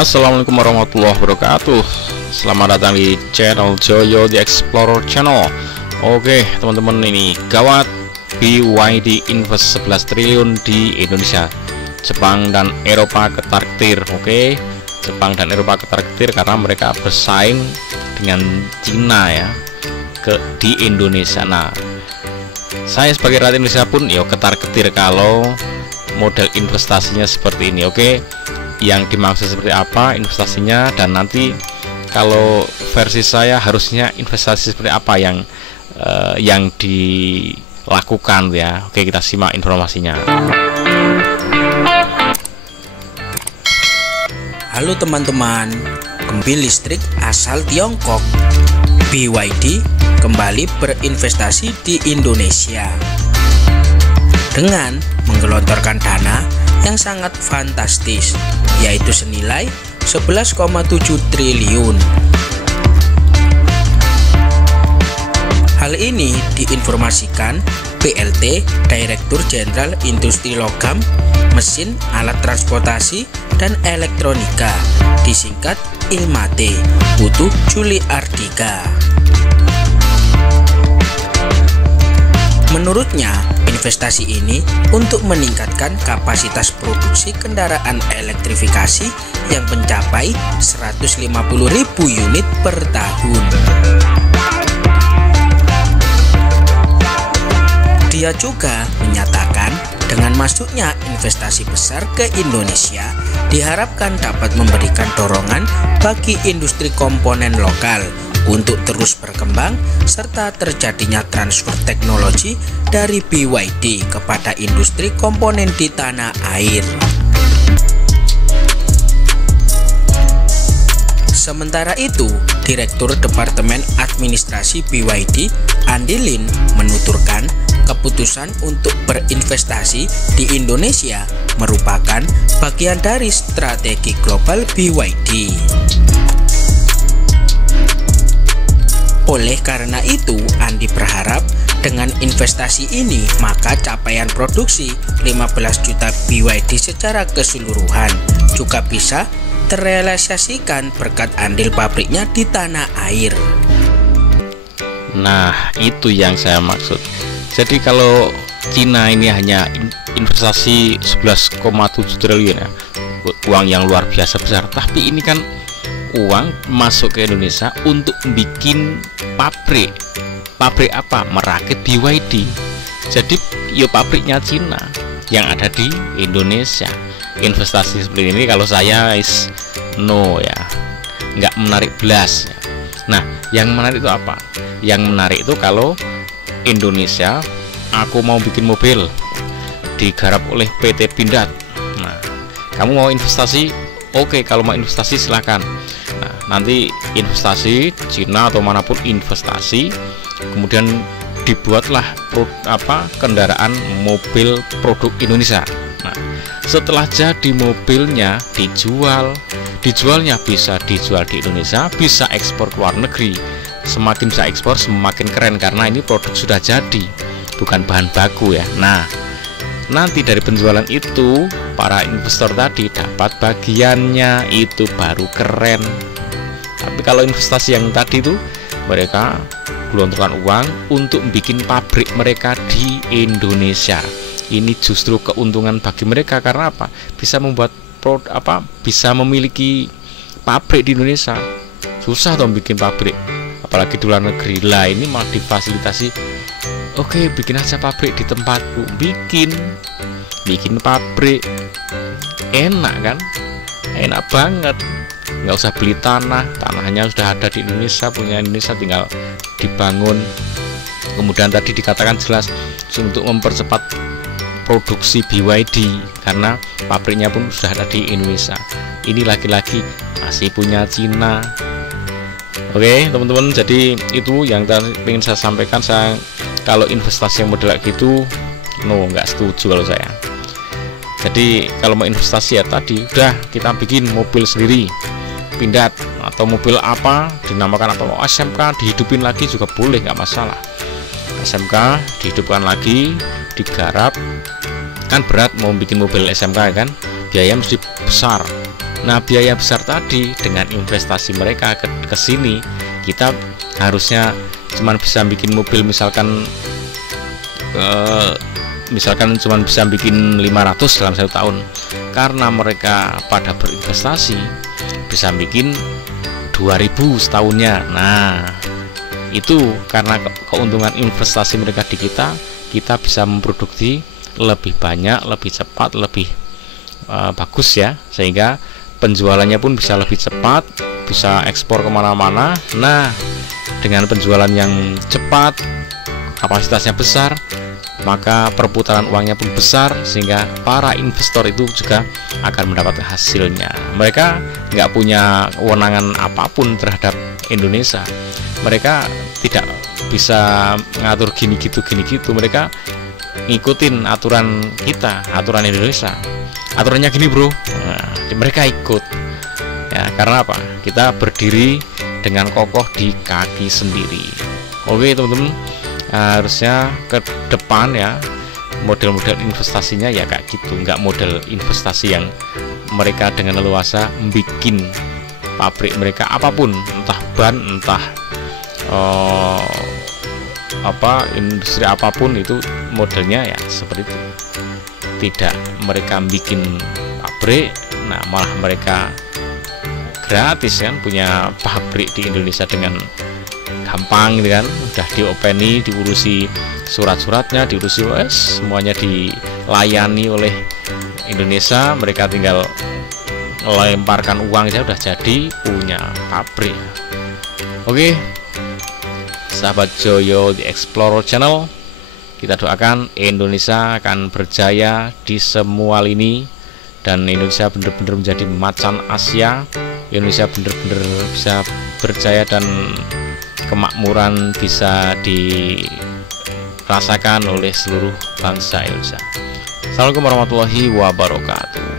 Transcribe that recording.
Assalamualaikum warahmatullahi wabarakatuh. Selamat datang di channel Joyo The Explorer Channel. Oke teman-teman, ini gawat, BYD invest 11 triliun di Indonesia. Jepang dan Eropa ketar-ketir. Oke, Jepang dan Eropa ketar-ketir karena mereka bersaing dengan Cina ya di Indonesia. Nah, saya sebagai rakyat Indonesia pun ketar-ketir kalau model investasinya seperti ini. Oke, yang dimaksud seperti apa investasinya, dan nanti kalau versi saya harusnya investasi seperti apa yang dilakukan ya. Oke, kita simak informasinya. Halo teman-teman, mobil listrik asal Tiongkok BYD kembali berinvestasi di Indonesia dengan menggelontorkan dana yang sangat fantastis, yaitu senilai 11,7 triliun. Hal ini diinformasikan PLT Direktur Jenderal Industri Logam, Mesin, Alat Transportasi, dan Elektronika, disingkat ILMATE, Putu Juli Ardika. Menurutnya, investasi ini untuk meningkatkan kapasitas produksi kendaraan elektrifikasi yang mencapai 150.000 unit per tahun. Dia juga menyatakan dengan masuknya investasi besar ke Indonesia diharapkan dapat memberikan dorongan bagi industri komponen lokal untuk terus berkembang serta terjadinya transfer teknologi dari BYD kepada industri komponen di tanah air. Sementara itu, Direktur Departemen Administrasi BYD, Andi Lin, menuturkan keputusan untuk berinvestasi di Indonesia merupakan bagian dari strategi global BYD. Oleh karena itu, Andi berharap dengan investasi ini maka capaian produksi 15 juta BYD secara keseluruhan juga bisa terrealisasikan berkat andil pabriknya di tanah air. Nah, itu yang saya maksud. Jadi kalau Cina ini hanya investasi 11,7 triliun ya, uang yang luar biasa besar, tapi ini kan uang masuk ke Indonesia untuk bikin pabrik apa? Merakit BYD. Jadi pabriknya Cina yang ada di Indonesia. Investasi seperti ini kalau saya no ya, nggak menarik belas ya. Nah, yang menarik itu apa? Yang menarik itu kalau Indonesia, aku mau bikin mobil digarap oleh PT Pindad. Nah, kamu mau investasi? Oke, kalau mau investasi silahkan. Nah, nanti investasi Cina atau manapun investasi, kemudian dibuatlah kendaraan mobil produk Indonesia. Nah, setelah jadi mobilnya dijualnya bisa dijual di Indonesia, bisa ekspor ke luar negeri. Semakin bisa ekspor semakin keren karena ini produk sudah jadi, bukan bahan baku ya. Nah, nanti dari penjualan itu para investor tadi dapat bagiannya, itu baru keren. Tapi kalau investasi yang tadi itu mereka gelontorkan uang untuk bikin pabrik mereka di Indonesia. Ini justru keuntungan bagi mereka karena apa? Bisa membuat bisa memiliki pabrik di Indonesia. Susah dong bikin pabrik, apalagi di luar negeri. Lah ini malah difasilitasi. Oke, bikin aja pabrik di tempatku. Bikin pabrik. Enak kan? Enak banget. Nggak usah beli tanahnya sudah ada di Indonesia, punya Indonesia, tinggal dibangun. Kemudian tadi dikatakan jelas untuk mempercepat produksi BYD karena pabriknya pun sudah ada di Indonesia. Ini lagi-lagi masih punya Cina. Oke teman-teman, jadi itu yang ingin saya sampaikan. Kalau investasi yang model gitu, nggak setuju kalau saya. Jadi kalau mau investasi ya tadi udah kita bikin mobil sendiri, Pindad atau mobil apa, dinamakan apa, mau SMK dihidupin lagi juga boleh, nggak masalah. SMK dihidupkan lagi, digarap. Kan berat mau bikin mobil SMK kan, biaya mesti besar. Nah, biaya besar tadi dengan investasi mereka ke sini, kita harusnya cuman bisa bikin mobil misalkan cuman bisa bikin 500 dalam 1 tahun. Karena mereka pada berinvestasi bisa bikin 2000 setahunnya. Nah, itu karena keuntungan investasi mereka di kita bisa memproduksi lebih banyak, lebih cepat, lebih bagus ya, sehingga penjualannya pun bisa lebih cepat, bisa ekspor kemana-mana. Nah, dengan penjualan yang cepat, kapasitasnya besar, maka perputaran uangnya pun besar, sehingga para investor itu juga akan mendapat hasilnya. Mereka nggak punya kewenangan apapun terhadap Indonesia. Mereka tidak bisa ngatur gini gitu. Mereka ngikutin aturan kita, aturan Indonesia. Aturannya gini bro, nah, mereka ikut ya. Karena apa? Kita berdiri dengan kokoh di kaki sendiri. Oke teman-teman, harusnya ke depan ya model-model investasinya ya kayak gitu, nggak model investasi yang mereka dengan leluasa bikin pabrik mereka apapun, entah ban, entah industri apapun, itu modelnya ya seperti itu. Tidak mereka bikin pabrik, nah malah mereka gratis kan punya pabrik di Indonesia dengan gampang gitu kan, udah diopeni, diurusi surat-suratnya, diurusi semuanya dilayani oleh Indonesia. Mereka tinggal melemparkan uang saja udah jadi punya pabrik. Oke, sahabat Joyo The Explorer Channel, kita doakan Indonesia akan berjaya di semua lini, dan Indonesia benar-benar menjadi macan Asia. Indonesia benar-benar bisa berjaya dan kemakmuran bisa dirasakan oleh seluruh bangsa Indonesia. Assalamualaikum warahmatullahi wabarakatuh.